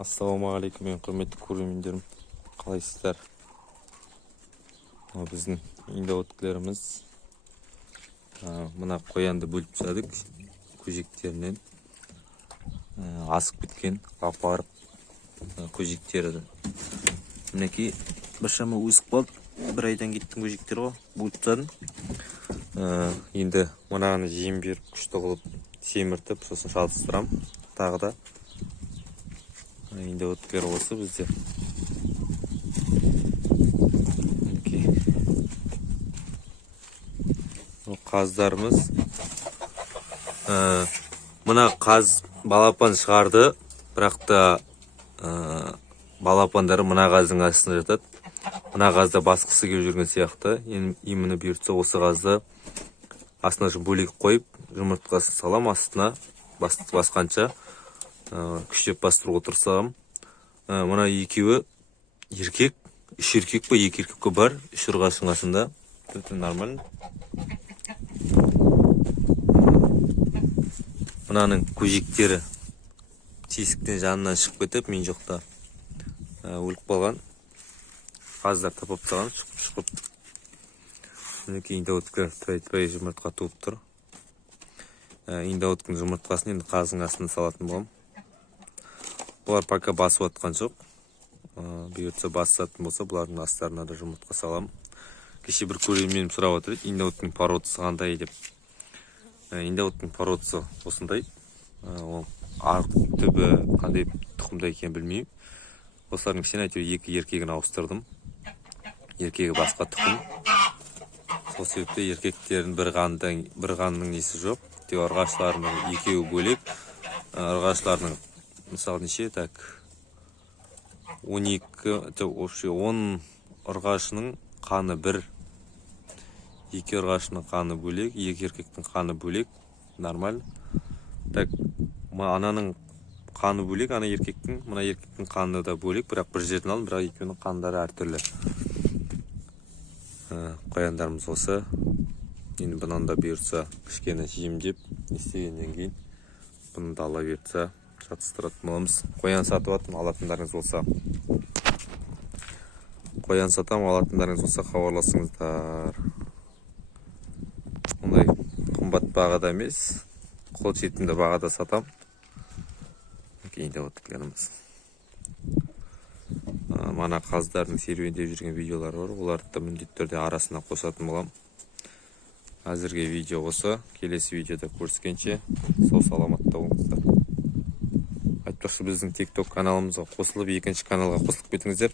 Ассалаумағалейкум, мен құрметті көрермендерім, қалайсыздар? Біздің индауыткілеріміз мына қоянды бөліп тастадық көжектерінен. Асып кеткен апарып көжектері. Мінекей біршама өсіп қалды. Бір айдан кеттің көжектер ғой, бөліп тастадым. Енді мынаны жем беріп күшті қылып семіртіп, сосын шатыстырам. Тағы да индауыткілер осы бізде. Қаздарымыз мына қаз балапан шығарды, бірақ та балапандары мына қаздың астына жатады. Мына қазда басқысы келіп жүрген сияқты. Еміні бұйыртса осы қазды астына бөлек қойып, жұмыртқасын салам, астына басқанша күштеп бастыруға тырысамын. Мына екеуі еркек, үш еркек па, екі еркек бар, үш ұрғашының астында. Өте нормально. Мынаның көжектері тесіктен жанынан шығып кетіп, мен жоқта өліп қалған. Қаздар тапап тастаған, шығып. Мінекей индауыткілер тырай жұмыртқа туып тұр. Индауыткінің жұмыртқасын енді қаздың астына салатын болам. Бұлар пока басып атқан жоқ. Бұйыртса басатын болса, бұлардың астарына да жұмыртқа салам. Кеше бір көрерменім сұрап отыр еді, индауыттың породасы қандай деп. Индауыттың породасы осындай. Арық түбі қандай тұқымда екен білмеймін. Осылардың ішінен әйтеуір екі еркегін ауыстырдым. Еркегі басқа тұқым. Сол себепте еркектердің бір қанның несі жоқ. Тек ұрғашыларының екеуі бөлек. Ұрғашыларының мысалы неше, так 10 ұрғашының қаны бір, екі ұрғашының қаны бөлек, екі еркектің қаны бөлек, нормаль. Так, ананың қаны бөлек, ана еркектің, мына еркектің қаны да бөлек, бірақ бір жерден алын, бірақ екеуінің қандары әртүрлі. Қояндарымыз осы. Енді бұнан да бұйыртса кішкене жемдеп, істегеннен кейін бұны да ала берді. Шатыстыратын боламыз. Қоян сатып атын, алатындарыңыз болса. Қоян сатам, алатындарыңыз болса хабарласыңыздар. Ондай қымбат бағада емес, қол жетімді бағада сатам. Кейінде өткілеріміз. Мана қаздардың серуендеп жүрген видеолар бар. Оларды да міндетті түрде арасына қосатын болам. Әзірге видео осы. Келесі видеода көріскенше сау саламатта болыңыздар. Айтпақшы, біздің TikTok каналымызға қосылып, екінші каналға қосылып кетіңіздер.